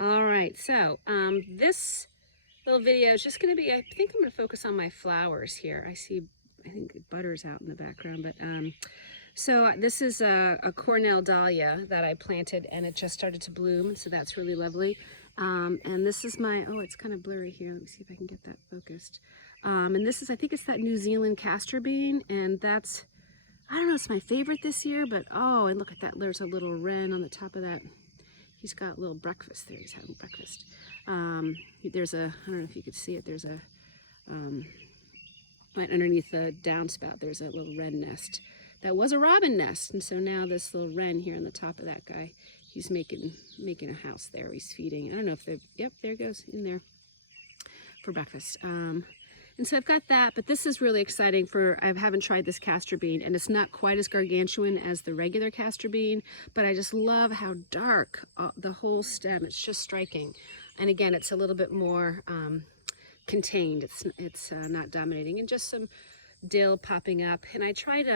All right, so this little video is just going to be, I think I'm going to focus on my flowers here. I think butter's out in the background, but so this is a Cornell dahlia that I planted and it just started to bloom, so that's really lovely. And this is my, oh, it's kind of blurry here. Let me see if I can get that focused. And this is, I think it's that New Zealand castor bean, and that's, I don't know, it's my favorite this year, but oh, and look at that, there's a little wren on the top of that. He's got a little breakfast there. He's having breakfast. There's a, I don't know if you could see it, there's a, right underneath the downspout, there's a little wren nest. That was a robin nest, and so now this little wren here on the top of that guy, he's making a house there. He's feeding. I don't know if they've, yep, there it goes, in there for breakfast. And so I've got that, but this is really exciting for, I haven't tried this castor bean, and it's not quite as gargantuan as the regular castor bean, but I just love how dark the whole stem, it's just striking. And again, it's a little bit more contained, it's not dominating, and just some dill popping up. And I tried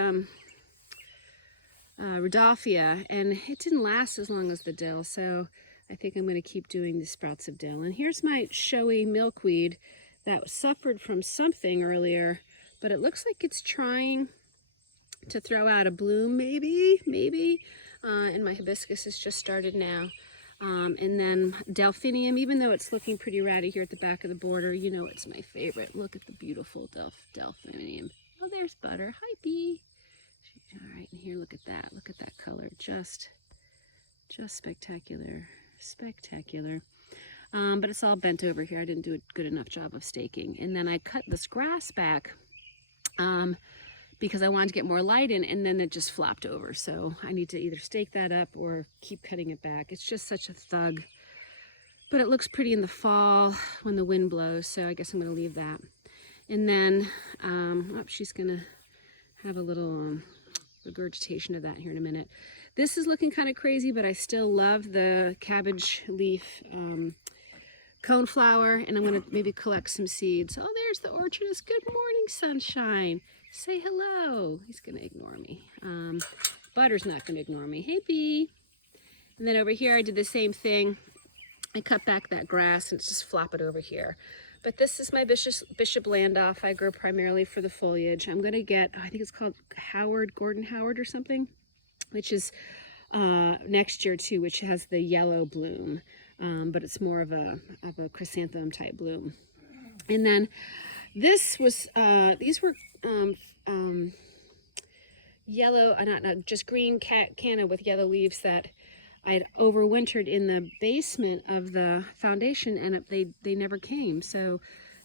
Rudolphia, and it didn't last as long as the dill, so I think I'm going to keep doing the sprouts of dill. And here's my showy milkweed that suffered from something earlier, but it looks like it's trying to throw out a bloom, maybe. And my hibiscus has just started now. And then delphinium, even though it's looking pretty ratty here at the back of the border, you know it's my favorite. Look at the beautiful delphinium. Oh, there's Butter. Hi, Bee. All right, and here, look at that. Look at that color. Just spectacular. Spectacular. But it's all bent over here. I didn't do a good enough job of staking. And then I cut this grass back because I wanted to get more light in, and then it just flopped over. So I need to either stake that up or keep cutting it back. It's just such a thug. But it looks pretty in the fall when the wind blows, so I guess I'm going to leave that. And then, oh, she's going to have a little regurgitation of that here in a minute. This is looking kind of crazy, but I still love the cabbage leaf coneflower, and I'm going to maybe collect some seeds. Oh, there's the orchardist. Good morning, sunshine. Say hello. He's going to ignore me. Butter's not going to ignore me. Hey, Bee. And then over here, I did the same thing. I cut back that grass and just flop it over here. But this is my Bishop Landoff. I grow primarily for the foliage. I'm going to get, I think it's called Gordon Howard or something, which is next year too, which has the yellow bloom. But it's more of a chrysanthemum type bloom. And then this was, these were yellow, just green canna with yellow leaves that I'd overwintered in the basement of the foundation, and they never came. So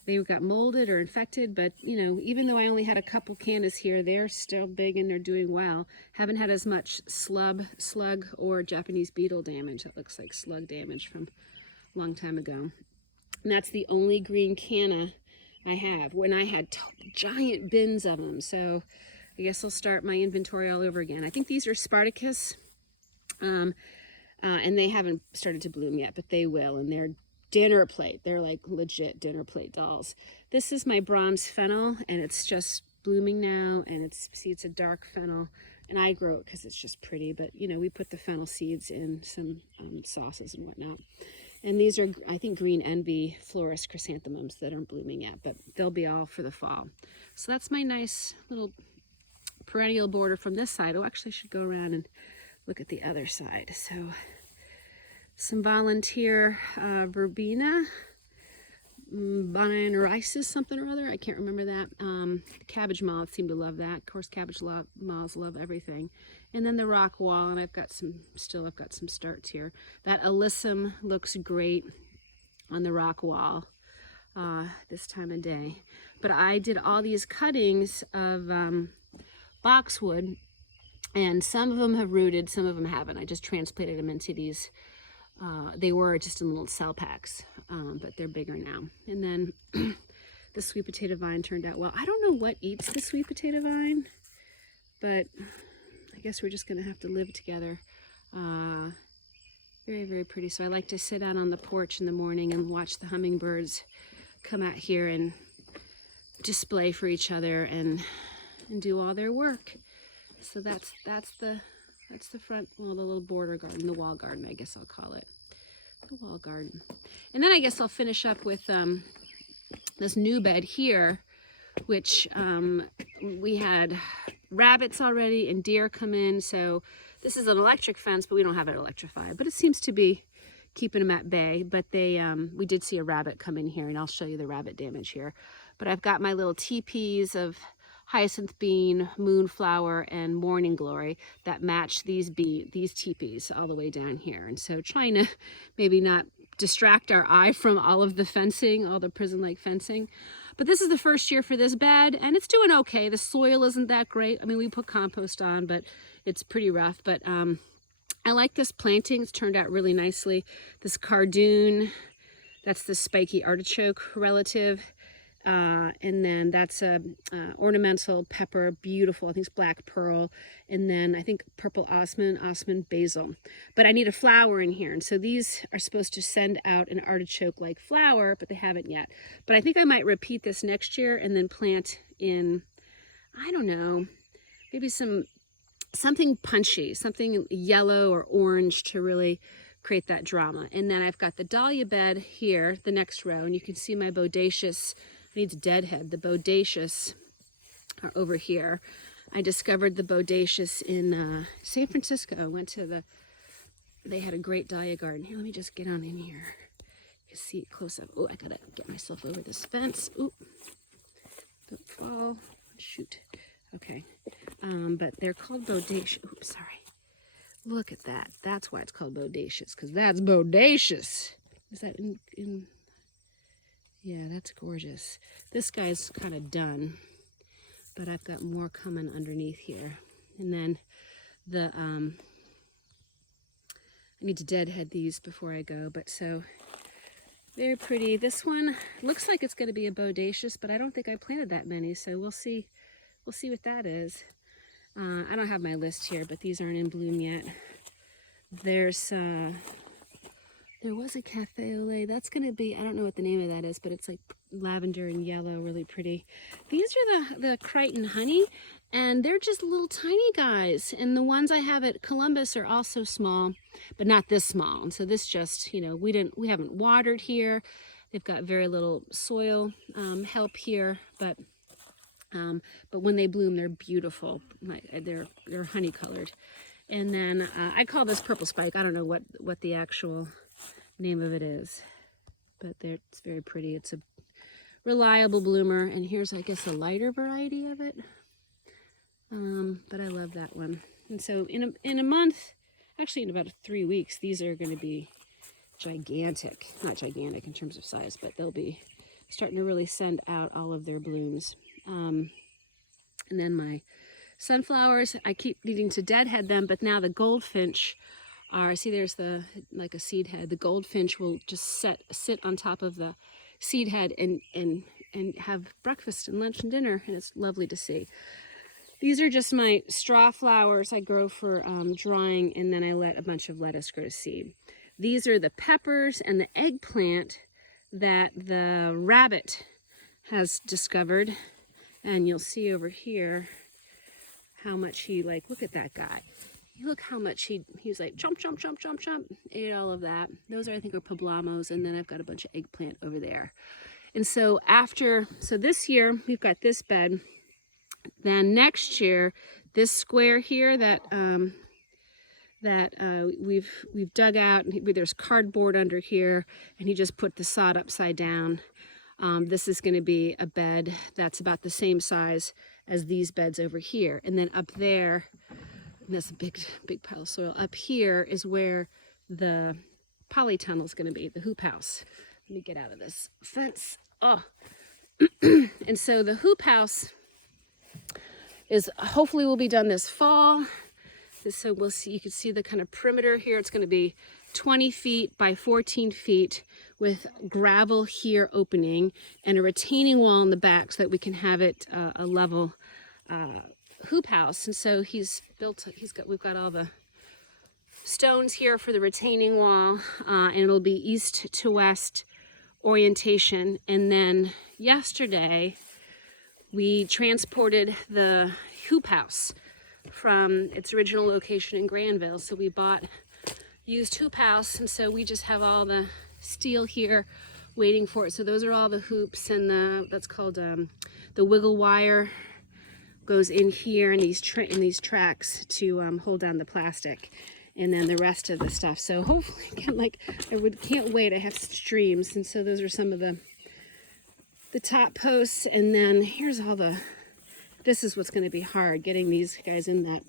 they got molded or infected, but you know, even though I only had a couple cannas here, they're still big and they're doing well. Haven't had as much slug or Japanese beetle damage. That looks like slug damage from a long time ago. And that's the only green canna I have, when I had giant bins of them. So I guess I'll start my inventory all over again. I think these are Spartacus, and they haven't started to bloom yet, but they will, and they're dinner plate. They're like legit dinner plate dolls. This is my bronze fennel, and it's just blooming now, and it's a dark fennel, and I grow it because it's just pretty, but you know, we put the fennel seeds in some sauces and whatnot. And these are, I think, Green Envy florist chrysanthemums that aren't blooming yet, but they'll be all for the fall. So that's my nice little perennial border from this side. Oh, actually I should go around and look at the other side. So some volunteer verbena, bananarisis, something or other. I can't remember that. Cabbage moths seem to love that. Of course, cabbage moths love everything. And then the rock wall, and I've got some starts here. That alyssum looks great on the rock wall this time of day. But I did all these cuttings of boxwood, and some of them have rooted, some of them haven't. I just transplanted them into these. They were just in little cell packs, but they're bigger now. And then the sweet potato vine turned out well. I don't know what eats the sweet potato vine, but I guess we're just going to have to live together. Very, very pretty. So I like to sit out on the porch in the morning and watch the hummingbirds come out here and display for each other and do all their work. So that's the front, well, the little border garden, the wall garden, I guess I'll call it. the wall garden. And then I guess I'll finish up with this new bed here, which we had rabbits already and deer come in. So this is an electric fence, but we don't have it electrified. But it seems to be keeping them at bay. But they, we did see a rabbit come in here, and I'll show you the rabbit damage here. But I've got my little teepees of hyacinth bean, moonflower, and morning glory that match these teepees all the way down here. And so trying to maybe not distract our eye from all of the fencing, all the prison-like fencing. But this is the first year for this bed, and it's doing okay. The soil isn't that great. I mean, we put compost on, but it's pretty rough. But I like this planting. It's turned out really nicely. This cardoon, that's the spiky artichoke relative. And then that's a ornamental pepper, beautiful. I think it's black pearl. And then I think purple osman basil. But I need a flower in here. And so these are supposed to send out an artichoke-like flower, but they haven't yet. But I think I might repeat this next year and then plant in, I don't know, maybe something punchy, something yellow or orange to really create that drama. And then I've got the dahlia bed here, the next row, and you can see my bodacious, needs deadhead. The bodacious are over here. I discovered the bodacious in San Francisco. I went to they had a great dahlia garden. Here, let me just get on in here. You can see it close up. Oh, I gotta get myself over this fence. Ooh, don't fall. Shoot. Okay. But they're called bodacious. Oops, sorry. Look at that. That's why it's called bodacious, because that's bodacious. Is that in yeah, that's gorgeous. This guy's kind of done, but I've got more coming underneath here. And then the, I need to deadhead these before I go, but so very pretty. This one looks like it's going to be a bodacious, but I don't think I planted that many, so we'll see what that is. I don't have my list here, but these aren't in bloom yet. There was a cafe au lait. That's going to be, I don't know what the name of that is, but it's like lavender and yellow, really pretty. These are the Crichton honey, and they're just little tiny guys. And the ones I have at Columbus are also small, but not this small. And so this just, you know, we haven't watered here. They've got very little soil help here, but when they bloom, they're beautiful. They're honey colored. And then I call this purple spike. I don't know what the actual name of it is, but it's very pretty. It's a reliable bloomer, and here's, I guess, a lighter variety of it. But I love that one. And so in a month, actually in about 3 weeks, these are going to be gigantic. Not gigantic in terms of size, but they'll be starting to really send out all of their blooms. And then my sunflowers, I keep needing to deadhead them, but now the goldfinch are, see there's like a seed head. The goldfinch will just sit on top of the seed head and have breakfast and lunch and dinner, and it's lovely to see. These are just my straw flowers I grow for drying, and then I let a bunch of lettuce grow to seed. These are the peppers and the eggplant that the rabbit has discovered, and you'll see over here how much he, like, look at that guy. Look how much he was like, jump, jump, jump, jump, jump, ate all of that. Those are, I think, are poblamos, and then I've got a bunch of eggplant over there. And so so this year, we've got this bed. Then next year, this square here that we've dug out, and there's cardboard under here, and he just put the sod upside down. This is going to be a bed that's about the same size as these beds over here. And then up there, and that's a big pile of soil. Up here is where the polytunnel is going to be, the hoop house. Let me get out of this fence. Oh, and so the hoop house is hopefully will be done this fall. So we'll see. You can see the kind of perimeter here. It's going to be 20 feet by 14 feet with gravel here opening and a retaining wall in the back so that we can have it a level hoop house. And so we've got all the stones here for the retaining wall, and it'll be east to west orientation. And then yesterday we transported the hoop house from its original location in Granville. So we bought used Hoophouse, and so we just have all the steel here waiting for it. So those are all the hoops, and that's called the wiggle wire goes in here in these tracks to hold down the plastic, and then the rest of the stuff. So hopefully, can't wait. I have streams, and so those are some of the top posts, and then here's all the. This is what's going to be hard, getting these guys in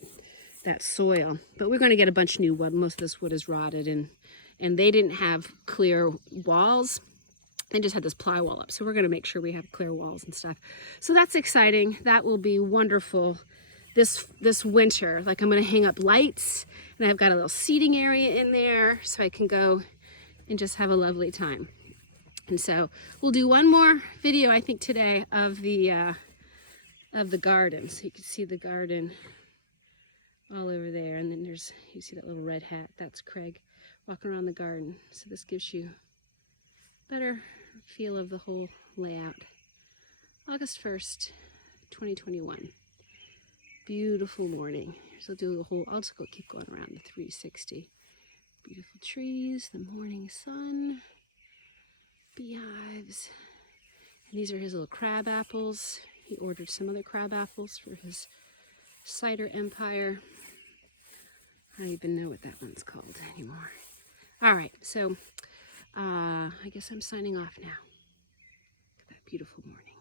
that soil. But we're going to get a bunch of new wood. Most of this wood is rotted, and they didn't have clear walls. They just had this ply wall up. So we're going to make sure we have clear walls and stuff. So that's exciting. That will be wonderful this winter. Like, I'm going to hang up lights, and I've got a little seating area in there so I can go and just have a lovely time. And so we'll do one more video, I think, today of the garden. So you can see the garden all over there. And then you see that little red hat. That's Craig walking around the garden. So this gives you a better feel of the whole layout. August 1st, 2021. Beautiful morning. So I'll just keep going around the 360. Beautiful trees, the morning sun, beehives. And these are his little crab apples. He ordered some other crab apples for his cider empire. I don't even know what that one's called anymore. All right, so I guess I'm signing off now. Look at that beautiful morning.